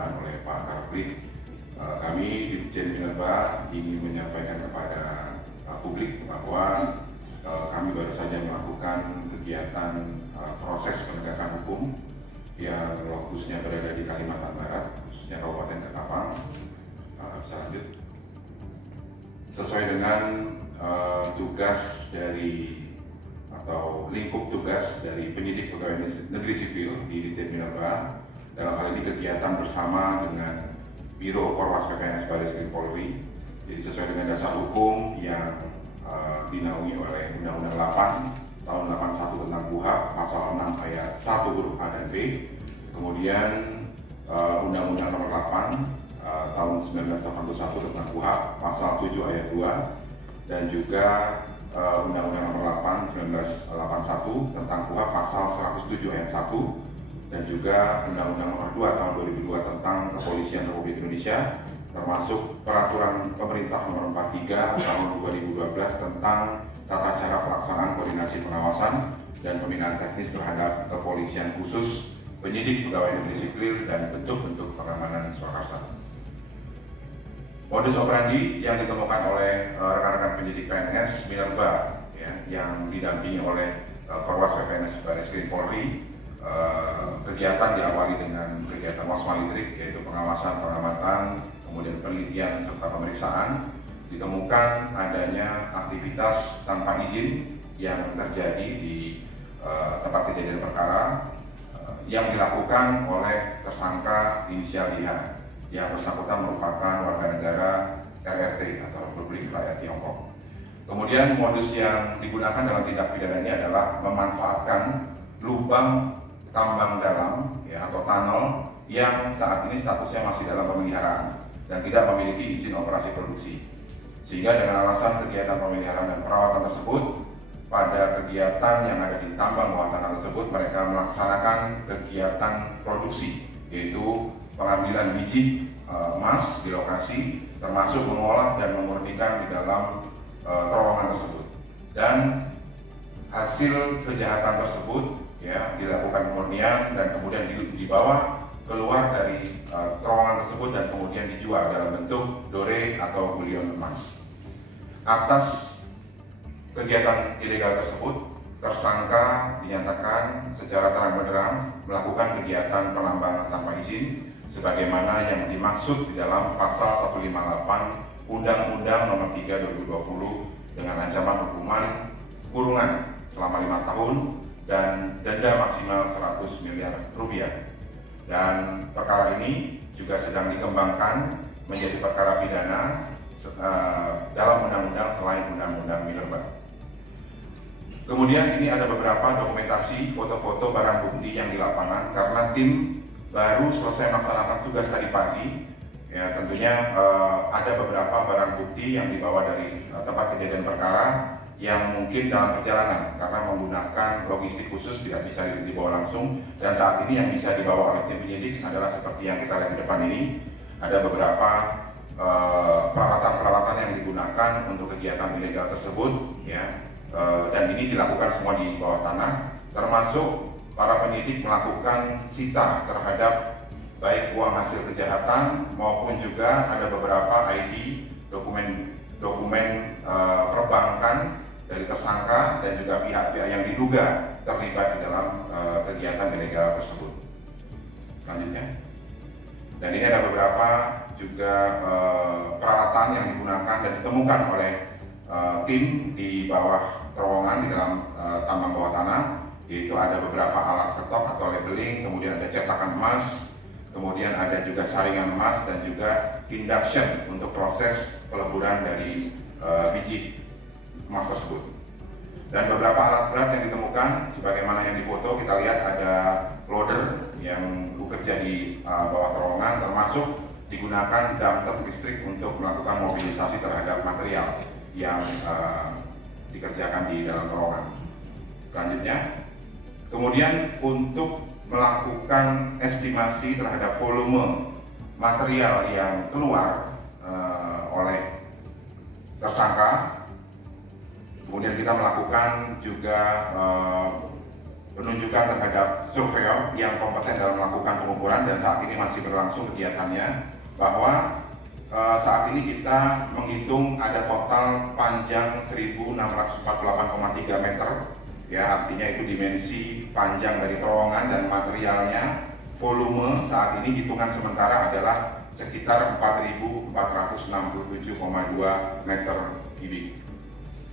disampaikan oleh Pak Karpri, kami di Ditjen Minerba ingin menyampaikan kepada publik bahwa kami baru saja melakukan kegiatan proses penegakan hukum yang lokusnya berada di Kalimantan Barat, khususnya Kabupaten Ketapang. Bisa lanjut. Sesuai dengan tugas dari atau lingkup tugas dari penyidik pegawai negeri sipil di Ditjen Minerba, dalam hal ini kegiatan bersama dengan Biro Korwas PPNS Barreskrim Polri. Jadi sesuai dengan dasar hukum yang dinaungi oleh Undang-Undang 8 tahun 81 tentang KUHP pasal 6 ayat 1 huruf A dan B, kemudian Undang-Undang nomor 8 tahun 1981 tentang KUHP pasal 7 ayat 2, dan juga Undang-Undang nomor 8 1981 tentang KUHP pasal 107 ayat 1, dan juga Undang-Undang nomor 2 tahun 2002 tentang Kepolisian Republik Indonesia, termasuk Peraturan Pemerintah nomor 43 tahun 2012 tentang tata cara pelaksanaan koordinasi pengawasan dan pembinaan teknis terhadap kepolisian khusus, penyidik pegawai negeri sipil, dan bentuk-bentuk pengamanan swakarsa. Modus operandi yang ditemukan oleh rekan-rekan penyidik PNS Minerba yang didampingi oleh Korwas PPNS Barreskrim Polri, kegiatan diawali dengan kegiatan wasmalitrik, yaitu pengawasan, pengamatan, kemudian penelitian serta pemeriksaan. Ditemukan adanya aktivitas tanpa izin yang terjadi di tempat kejadian perkara yang dilakukan oleh tersangka inisial IH, yang bersangkutan merupakan warga negara RRT atau Republik Rakyat Tiongkok. Kemudian modus yang digunakan dalam tindak pidana ini adalah memanfaatkan lubang tambang dalam atau tunnel yang saat ini statusnya masih dalam pemeliharaan dan tidak memiliki izin operasi produksi. Sehingga dengan alasan kegiatan pemeliharaan dan perawatan tersebut, pada kegiatan yang ada di tambang bawah tanah tersebut, mereka melaksanakan kegiatan produksi, yaitu pengambilan biji emas di lokasi, termasuk mengolah dan memurnikan di dalam terowongan tersebut. Dan hasil kejahatan tersebut dilakukan pemurnian dan kemudian dibawa keluar dari terowongan tersebut dan kemudian dijual dalam bentuk dore atau bullion emas. Atas kegiatan ilegal tersebut, tersangka dinyatakan secara terang-benderang melakukan kegiatan penambangan tanpa izin sebagaimana yang dimaksud di dalam pasal 158 Undang-Undang nomor 3 2020 dengan ancaman hukuman kurungan selama 5 tahun dan denda maksimal 100 miliar rupiah. Dan perkara ini juga sedang dikembangkan menjadi perkara pidana dalam undang-undang selain Undang-Undang Minerba. Kemudian ini ada beberapa dokumentasi foto-foto barang bukti yang di lapangan karena tim baru selesai melaksanakan tugas tadi pagi. Tentunya ada beberapa barang bukti yang dibawa dari tempat kejadian perkara yang mungkin dalam perjalanan karena menggunakan logistik khusus tidak bisa dibawa langsung, dan saat ini yang bisa dibawa oleh tim penyidik adalah seperti yang kita lihat di depan ini. Ada beberapa peralatan-peralatan yang digunakan untuk kegiatan ilegal tersebut dan ini dilakukan semua di bawah tanah, termasuk para penyidik melakukan sita terhadap baik uang hasil kejahatan maupun juga ada beberapa ID, dokumen perbankan dari tersangka dan juga pihak-pihak yang diduga terlibat di dalam kegiatan ilegal tersebut. Selanjutnya, dan ini ada beberapa juga peralatan yang digunakan dan ditemukan oleh tim di bawah terowongan di dalam tambang bawah tanah, yaitu ada beberapa alat ketok atau labeling, kemudian ada cetakan emas, kemudian ada juga saringan emas dan juga induction untuk proses peleburan dari biji emas tersebut. Dan beberapa alat berat yang ditemukan sebagaimana yang difoto, kita lihat ada loader yang bekerja di bawah terowongan, termasuk digunakan dumper listrik untuk melakukan mobilisasi terhadap material yang dikerjakan di dalam terowongan. Selanjutnya, kemudian untuk melakukan estimasi terhadap volume material yang keluar oleh tersangka, kemudian kita melakukan juga penunjukan terhadap surveyor yang kompeten dalam melakukan pengukuran dan saat ini masih berlangsung kegiatannya, bahwa saat ini kita menghitung ada total panjang 1.648,3 meter, ya artinya itu dimensi panjang dari terowongan dan materialnya. Volume saat ini hitungan sementara adalah sekitar 4.467,2 meter kubik.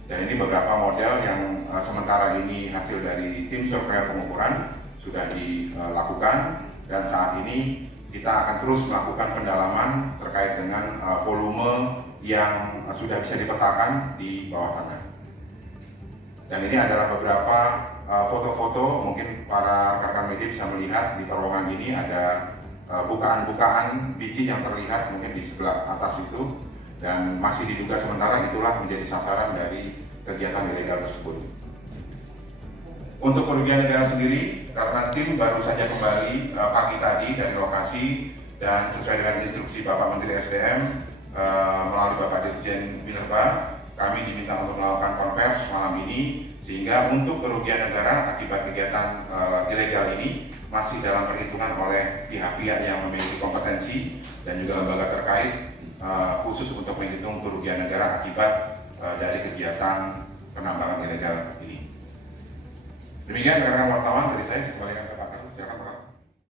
Dan ini beberapa model yang sementara ini hasil dari tim surveyor pengukuran sudah dilakukan, dan saat ini kita akan terus melakukan pendalaman terkait dengan volume yang sudah bisa dipetakan di bawah tanah. Dan ini adalah beberapa foto-foto, mungkin para rekan media bisa melihat di terowongan ini ada bukaan-bukaan biji yang terlihat mungkin di sebelah atas itu, dan masih diduga sementara itulah menjadi sasaran dari kegiatan ilegal tersebut. Untuk kerugian negara sendiri, karena tim baru saja kembali pagi tadi dari lokasi dan sesuai dengan instruksi Bapak Menteri SDM melalui Bapak Dirjen Minerba, kami diminta untuk melakukan konversi malam ini, sehingga untuk kerugian negara akibat kegiatan ilegal ini masih dalam perhitungan oleh pihak-pihak yang memiliki kompetensi dan juga lembaga terkait khusus untuk menghitung kerugian negara akibat dari kegiatan penambangan ilegal ini. Demikian rekan-rekan wartawan dari saya, kembalikan ke Pak Teguh. Silakan Pak.